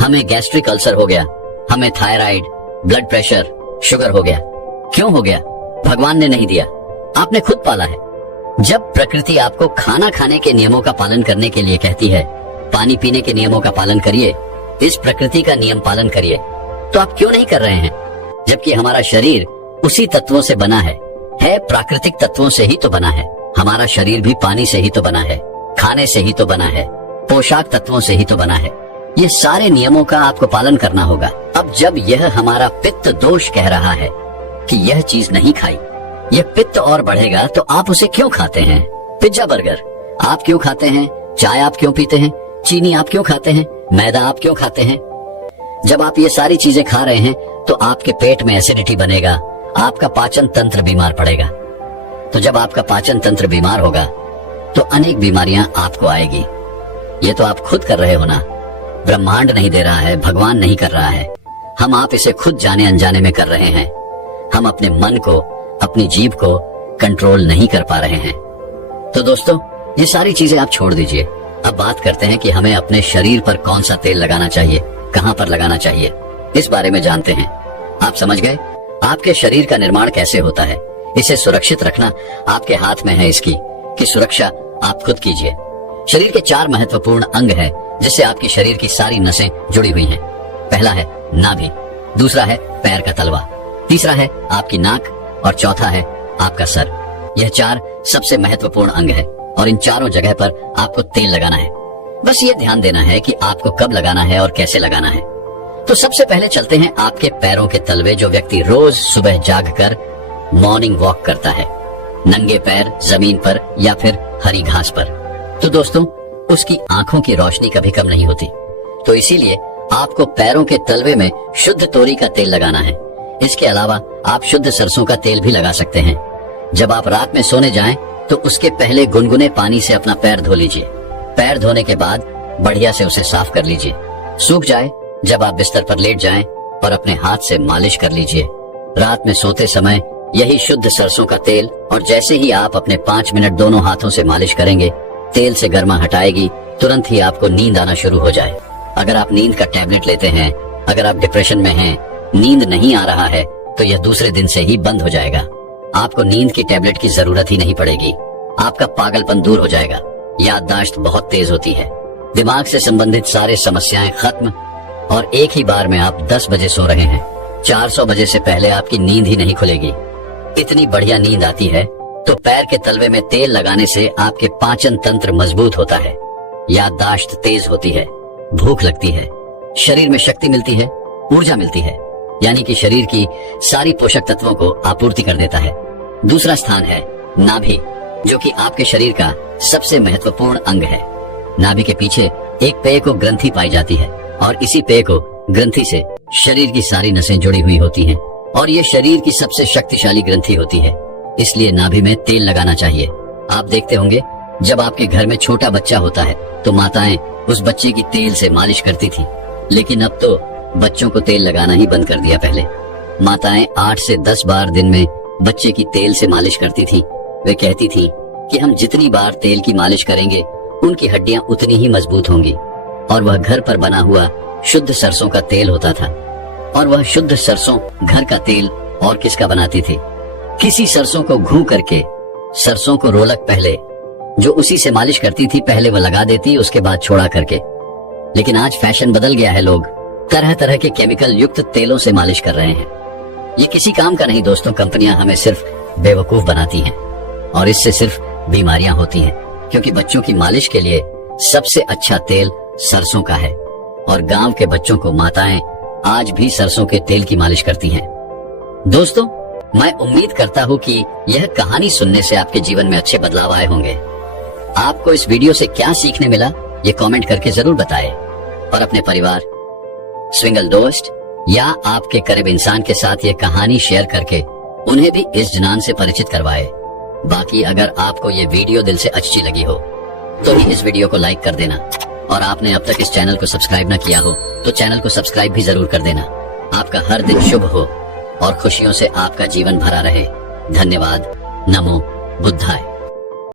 हमें गैस्ट्रिक अल्सर हो गया, हमें थायराइड, ब्लड प्रेशर, शुगर हो गया। क्यों हो गया? भगवान ने नहीं दिया, आपने खुद पाला है। जब प्रकृति आपको खाना खाने के नियमों का पालन करने के लिए कहती है, पानी पीने के नियमों का पालन करिए, इस प्रकृति का नियम पालन करिए, तो आप क्यों नहीं कर रहे हैं? जबकि हमारा शरीर उसी तत्वों से बना है प्राकृतिक तत्वों से ही तो बना है। हमारा शरीर भी पानी से ही तो बना है, खाने से ही तो बना है, पोशाक तत्वों से ही तो बना है। ये सारे नियमों का आपको पालन करना होगा। अब जब यह हमारा पित्त दोष कह रहा है कि यह चीज नहीं खाई, यह पित्त और बढ़ेगा, तो आप उसे क्यों खाते हैं? पिज्जा बर्गर आप क्यों खाते हैं? चाय आप क्यों पीते हैं? चीनी आप क्यों खाते हैं? मैदा आप क्यों खाते हैं? जब आप ये सारी चीजें खा रहे हैं तो आपके पेट में एसिडिटी बनेगा, आपका पाचन तंत्र बीमार पड़ेगा। तो जब आपका पाचन तंत्र बीमार होगा तो अनेक बीमारियां आपको आएगी। ये तो आप खुद कर रहे हो ना, ब्रह्मांड नहीं दे रहा है, भगवान नहीं कर रहा है, हम आप इसे खुद जाने अनजाने में कर रहे हैं। हम अपने मन को, अपनी जीभ को कंट्रोल नहीं कर पा रहे हैं। तो दोस्तों, ये सारी चीजें आप छोड़ दीजिए। अब बात करते हैं कि हमें अपने शरीर पर कौन सा तेल लगाना चाहिए, कहां पर लगाना चाहिए, इस बारे में जानते हैं। आप समझ गए आपके शरीर का निर्माण कैसे होता है। इसे सुरक्षित रखना आपके हाथ में है। इसकी की सुरक्षा आप खुद कीजिए। शरीर के 4 महत्वपूर्ण अंग हैं जिससे आपके शरीर की सारी नसें जुड़ी हुई हैं। पहला है नाभि, दूसरा है पैर का तलवा, तीसरा है आपकी नाक और चौथा है आपका सर। यह 4 सबसे महत्वपूर्ण अंग है और इन चारों जगह पर आपको तेल लगाना है। बस ये ध्यान देना है कि आपको कब लगाना है और कैसे लगाना है। तो सबसे पहले चलते हैं आपके पैरों के तलवे, जो व्यक्ति रोज सुबह जागकर मॉर्निंग वॉक करता है, नंगे पैर जमीन पर या फिर हरी घास पर, तो दोस्तों उसकी आंखों की रोशनी कभी कम नहीं होती। तो इसीलिए आपको पैरों के तलवे में शुद्ध तोरी का तेल लगाना है। इसके अलावा आप शुद्ध सरसों का तेल भी लगा सकते हैं। जब आप रात में सोने जाएं तो उसके पहले गुनगुने पानी से अपना पैर धो लीजिए। पैर धोने के बाद बढ़िया से उसे साफ कर लीजिए। सूख जाए जब आप बिस्तर पर लेट जाएं और अपने हाथ से मालिश कर लीजिए। रात में सोते समय यही शुद्ध सरसों का तेल, और जैसे ही आप अपने 5 मिनट दोनों हाथों से मालिश करेंगे, तेल से गर्मा हटाएगी, तुरंत ही आपको नींद आना शुरू हो जाए। अगर आप नींद का टैबलेट लेते हैं, अगर आप डिप्रेशन में हैं, नींद नहीं आ रहा है, तो यह दूसरे दिन से ही बंद हो जाएगा। आपको नींद की टैबलेट की जरूरत ही नहीं पड़ेगी। आपका पागलपन दूर हो जाएगा। याददाश्त बहुत तेज होती है, दिमाग से संबंधित सारे समस्याएं खत्म, और एक ही बार में आप 10 बजे सो रहे हैं, 400 बजे से पहले आपकी नींद ही नहीं खुलेगी। इतनी बढ़िया नींद आती है। तो पैर के तलवे में तेल लगाने से आपके पाचन तंत्र मजबूत होता है, याददाश्त तेज होती है, भूख लगती है, शरीर में शक्ति मिलती है, ऊर्जा मिलती है, यानी कि शरीर की सारी पोषक तत्वों को आपूर्ति कर देता है। दूसरा स्थान है नाभि, जो कि आपके शरीर का सबसे महत्वपूर्ण अंग है। नाभि के पीछे एक पेय को ग्रंथि पाई जाती है, और इसी पेय को ग्रंथि से शरीर की सारी नसें जुड़ी हुई होती हैं, और ये शरीर की सबसे शक्तिशाली ग्रंथि होती है। इसलिए नाभि में तेल लगाना चाहिए। आप देखते होंगे जब आपके घर में छोटा बच्चा होता है तो माताएं उस बच्चे की तेल से मालिश करती थी, लेकिन अब तो बच्चों को तेल लगाना ही बंद कर दिया। पहले माताएं 8 से 10 बार दिन में बच्चे की तेल से मालिश करती थी। वे कहती थी कि हम जितनी बार तेल की मालिश करेंगे उनकी हड्डियां उतनी ही मजबूत होंगी। और वह घर पर बना हुआ शुद्ध सरसों का तेल होता था। और वह शुद्ध सरसों घर का तेल और किसका बनाती थी? किसी सरसों को घू करके, सरसों को रोलक पहले जो उसी से मालिश करती थी, पहले वह लगा देती, उसके बाद छोड़ा करके। लेकिन आज फैशन बदल गया है, लोग तरह तरह के केमिकल युक्त तेलों से मालिश कर रहे हैं। ये किसी काम का नहीं दोस्तों। कंपनियां हमें सिर्फ बेवकूफ बनाती हैं और इससे सिर्फ बीमारियां होती हैं, क्योंकि बच्चों की मालिश के लिए सबसे अच्छा तेल सरसों का है। और गांव के बच्चों को माताएं आज भी सरसों के तेल की मालिश करती हैं। दोस्तों, मैं उम्मीद करता हूँ कि यह कहानी सुनने से आपके जीवन में अच्छे बदलाव आए होंगे। आपको इस वीडियो से क्या सीखने मिला, ये कमेंट करके जरूर बताएं। और अपने परिवार, स्विंगल दोस्त या आपके करीब इंसान के साथ ये कहानी शेयर करके उन्हें भी इस जनान से परिचित करवाए। बाकी अगर आपको ये वीडियो दिल से अच्छी लगी हो तो भी इस वीडियो को लाइक कर देना, और आपने अब तक इस चैनल को सब्सक्राइब न किया हो तो चैनल को सब्सक्राइब भी जरूर कर देना। आपका हर दिन शुभ हो और खुशियों से आपका जीवन भरा रहे। धन्यवाद। नमो बुद्धाय।